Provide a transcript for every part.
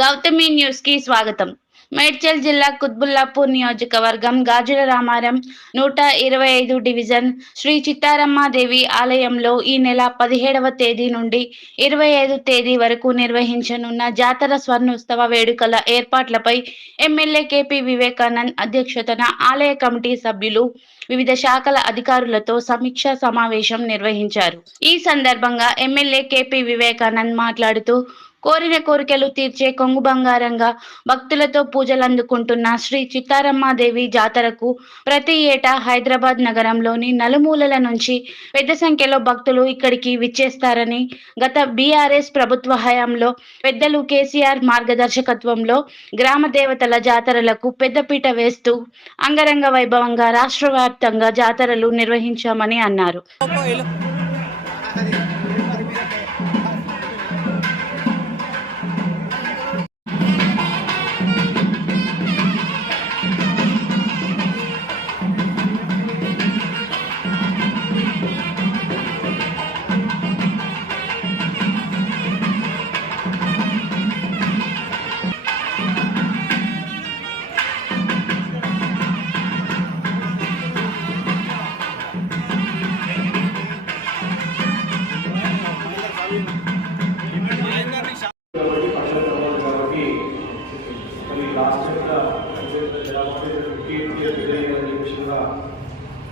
Gautami news కి స్వాగతం. మేడ్చల్ జిల్లా కుత్బుల్లాపూర్ నియోజకవర్గం గాజుల రామారం 125 డివిజన్ శ్రీ చిత్తారమ్మాదేవి ఆలయంలో ఈ నెల 17వ తేదీ నుండి 25 తేదీ వరకు నిర్వహించనున్న జాతర స్వర్ణోత్సవ వేడుకల ఏర్పాట్లపై ఎమ్మెల్యే కేపీ వివేకానంద్ అధ్యక్షతన ఆలయ కమిటీ సభ్యులు వివిధ శాఖల అధికారులతో సమీక్షా సమావేశం నిర్వహించారు. ఈ సందర్భంగా ఎమ్మెల్యే కేపీ వివేకానంద్ మాట్లాడుతూ కోరిన కోరికలు తీర్చే కొంగు బంగారంగా భక్తులతో పూజలు అందుకుంటున్న శ్రీ చిత్తారమ్మాదేవి జాతరకు ప్రతి ఏటా హైదరాబాద్ నగరంలోని నలుమూలల నుంచి పెద్ద సంఖ్యలో భక్తులు ఇక్కడికి విచ్చేస్తారని, గత బీఆర్ఎస్ ప్రభుత్వ హయాంలో పెద్దలు కేసీఆర్ మార్గదర్శకత్వంలో గ్రామ దేవతల జాతరలకు పెద్దపీట వేస్తూ అంగరంగ వైభవంగా రాష్ట్ర వ్యాప్తంగా జాతరలు నిర్వహించామని అన్నారు.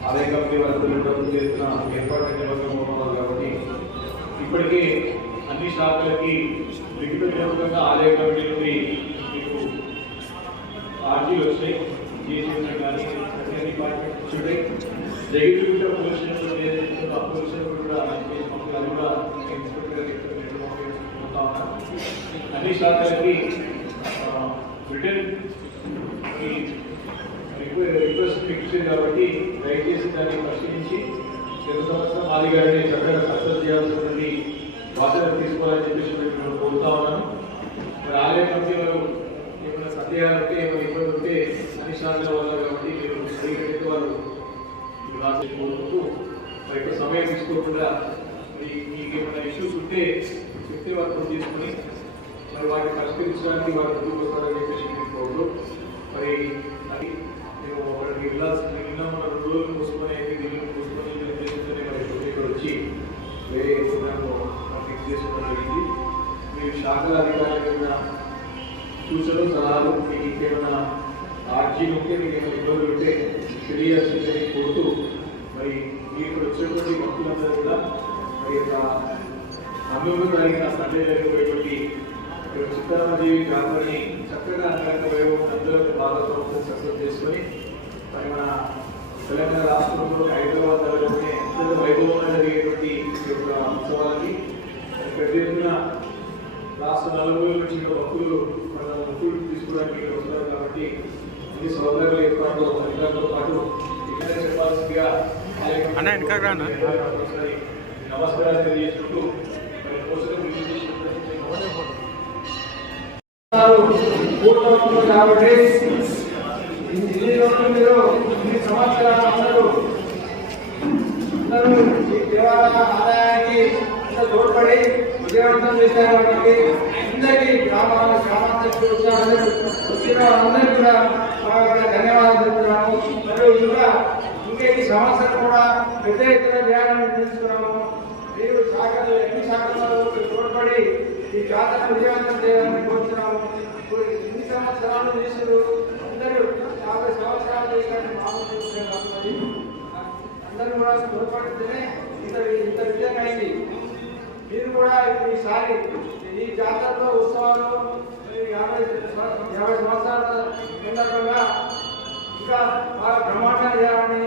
ఆలయ కమిటీ వారు చేసిన ఏర్పాటు కాబట్టి ఇప్పటికే అన్ని శాఖలకి లిఖితపూర్వకంగా ఆలయ కమిటీ నుండి మీకు ఆర్జీలు వచ్చాయి. జిఎస్టీ కానీ సెకండరీ డిపార్ట్మెంట్ వచ్చాయి. జగిత్యాల పోలీస్ స్టేషన్ కూడా అన్ని శాఖలకి రిటర్న్ రిక్వెస్ట్ ఇచ్చింది కాబట్టి దయచేసి దాన్ని పరిశీలించి తెలుగు సంవత్సరం మాది గారిని చక్కగా సక్సెస్ చేయాల్సినటువంటి బాధ్యత తీసుకోవాలని చెప్పేసి నేను కోరుతా ఉన్నాను. మరి ఆలయ కమిటీ వారు ఏమైనా సందేహాలు ఉంటే ఏమైనా ఇబ్బంది ఉంటే అన్ని శాఖల వల్ల కాబట్టి మీరు వారు రాసి కోరుకుంటూ మరి ఇక్కడ సమయం తీసుకోకుండా మీకు ఏమైనా ఇష్యూస్ ఉంటే చెప్తే వారు తీసుకుని మరి వాటిని పరిష్కరించడానికి వారు ముందుకు వస్తారని చెప్పేసి నేను కోరుతూ మరి అది ఇలా 2 రోజులు మూసుకొని ఢిల్లీని మూసుకొని మరి ఇక్కడ వచ్చి వేరే ప్రోగ్రామ్ ఫిక్స్ చేసుకోవడం జరిగింది. మీరు శాఖల అధికారులకు ఏమైనా సూచనలు సలహాలు మీకు ఇంకేమైనా ఆర్జీలు ఉంటే మీకు ఏమైనా ఇబ్బందులు ఉంటే తెలియాల్సిందని కోరుతూ మరి మీరు ఇక్కడ వచ్చేటువంటి భక్తులందరూ కూడా మరి యొక్క అమలు జరిగిన సండే జరిగిపోయేటువంటి చిత్తారమ్మాదేవి జాతరని చక్కగా అంగరంగ వైభవం అందరూ బాగా సక్సెస్ చేసుకొని మరి మన తెలంగాణ రాష్ట్రంలో హైదరాబాద్ నగరంలోనే అత్యంత వైభవంగా జరిగేటువంటి యొక్క ఉత్సవాలకి పెద్ద ఎత్తున రాష్ట్ర నలుగురు నుంచి భక్తులు మన ముక్కులు తీసుకోవడానికి ఇక్కడ వస్తున్నారు కాబట్టి ఇది సౌకర్యాలు ఏర్పాటు అధికారులతో పాటు ఇక్కడ చెప్పాల్సిందిగా నమస్కారాలు తెలియజేసుకుంటూ కాబట్టి మీరు ఈ సంవత్సరాలు అందరూ ఈ దేవాలయ ఆలయానికి తోడ్పడి విజయవంతం చేశారు కాబట్టి అందరికీ గ్రామాంతరం వచ్చిన అందరికీ కూడా ధన్యవాదాలు చెప్తున్నాము. మరియు ఇంకా ఈ సంవత్సరం కూడా పెద్ద ఎత్తున చేయాలని తెలుసుకున్నాము. మీరు శాఖలు ఎన్ని శాఖలలో తోడ్పడి ఈ జాతర విజయవంతం చేయాలని కోరుతున్నాము. ఎన్ని సంవత్సరాలు తీసుకురు అందరూ 50 సంవత్సరాలు అందరూ కూడా తోడ్పడితేనే ఇంత విజయం అయింది. మీరు కూడా ఇప్పుడు ఈసారి ఈ జాతరలో ఉత్సవాలు 50 సంవత్సరాల సందర్భంగా ఇంకా బాగా బ్రహ్మాండంగా చేయాలని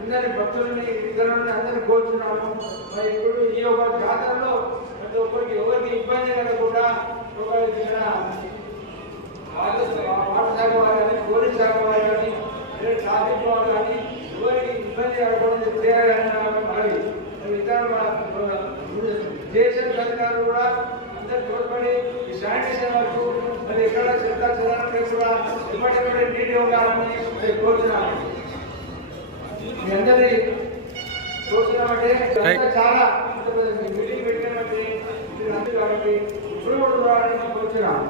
అందరి భక్తుల్ని విగ్రహాన్ని అందరినీ కోరుతున్నాము. మరి ఇప్పుడు ఈ యొక్క జాతరలో ప్రతి ఒక్కరికి ఎవరికి ఇబ్బంది కలగకుండా వాటర్ శాఖ వారు కానీ పోలీస్ శాఖ వారు కానీ ట్రాఫిక్ వారు కానీ ఎవరికి ఇబ్బంది కలగకుండా చేయాలని దేశం అధికారులు కూడా అందరు తోడ్పడి ఈ శానిటేషన్ వరకు మరి ఎక్కడ చెత్త చెదారంటే కూడా ఎప్పటికప్పుడు నీటి ఉండాలని కోరుతున్నాము. మీ అందరి కోరుతున్నామంటే చాలా మీటింగ్ పెట్టినట్టు కాబట్టి ఇప్పుడు కూడా కోరుతున్నాం.